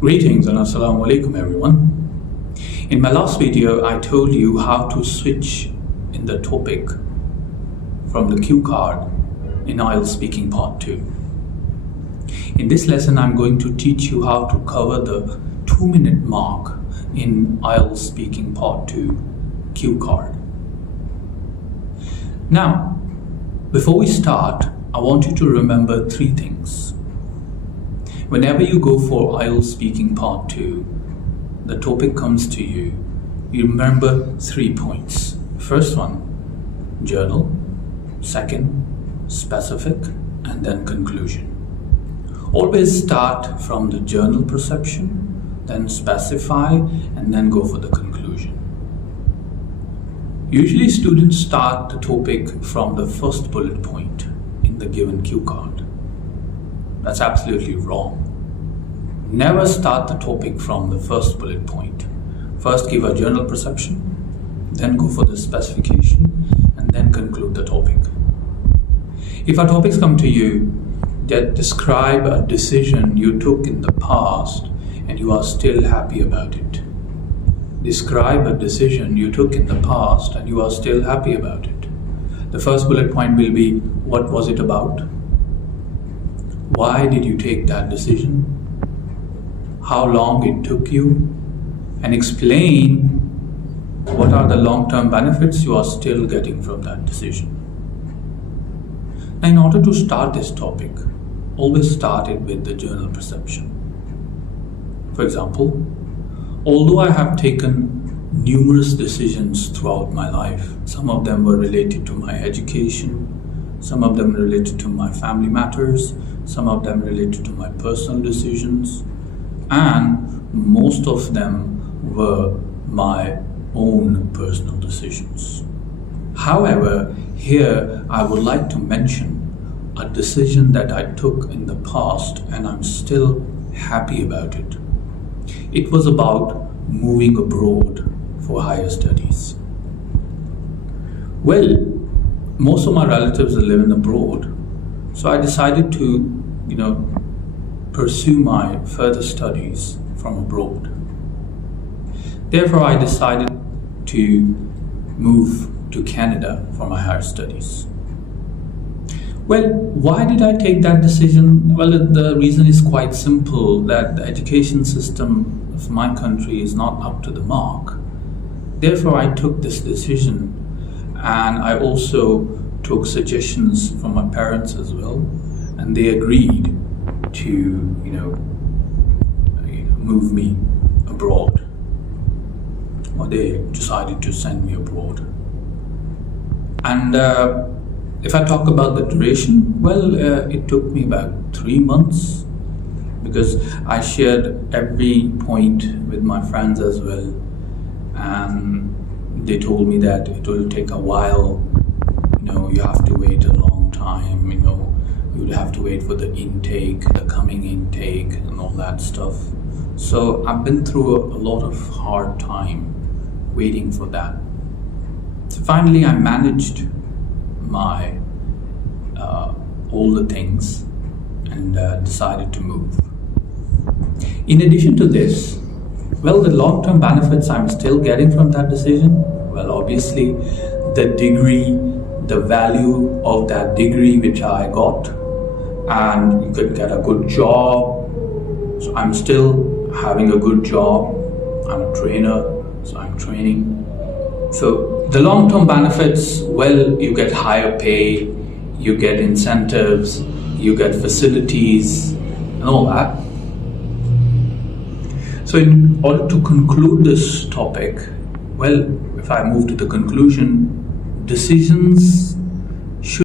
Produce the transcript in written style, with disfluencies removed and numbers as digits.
Greetings and Assalamu alaikum everyone. In my last video, I told you how to switch in the topic from the cue card in IELTS Speaking Part 2. In this lesson, I'm going to teach you how to cover the 2-minute mark in IELTS Speaking Part 2 cue card. Now, before we start, I want you to remember 3 things. Whenever you go for IELTS Speaking Part 2, the topic comes to you, you remember 3 points. First one, journal. Second, specific. And then conclusion. Always start from the journal perception, then specify, and then go for the conclusion. Usually students start the topic from the first bullet point in the given cue card. That's absolutely wrong. Never start the topic from the first bullet point. First give a journal perception, then go for the specification, and then conclude the topic. If our topics come to you that describe a decision you took in the past and you are still happy about it. Describe a decision you took in the past and you are still happy about it. The first bullet point will be, what was it about? Why did you take that decision? How long it took you? And explain what are the long-term benefits you are still getting from that decision. Now, in order to start this topic, always start it with the journal perception. For example, although I have taken numerous decisions throughout my life, some of them were related to my education, some of them related to my family matters, some of them related to my personal decisions, and most of them were my own personal decisions. However, here I would like to mention a decision that I took in the past and I'm still happy about it. It was about moving abroad for higher studies. Well, most of my relatives are living abroad, so I decided to, pursue my further studies from abroad. Therefore, I decided to move to Canada for my higher studies. Well, why did I take that decision? Well, the reason is quite simple, that the education system of my country is not up to the mark. Therefore, I took this decision, and I also took suggestions from my parents as well, and they agreed to, move me abroad, or they decided to send me abroad. And if I talk about the duration, well, it took me about 3 months, because I shared every point with my friends as well, and they told me that it will take a while, you have to wait a long time, you'd have to wait for the intake, the coming intake and all that stuff. So I've been through a lot of hard time waiting for that. So finally I managed my all the things and decided to move. In addition to this, well, the long-term benefits I'm still getting from that decision, well, obviously the degree, the value of that degree which I got, and you could get a good job. So I'm still having a good job. I'm a trainer, so I'm training. So the long-term benefits, well, you get higher pay, you get incentives, you get facilities and all that. So in order to conclude this topic, well, if I move to the conclusion, decisions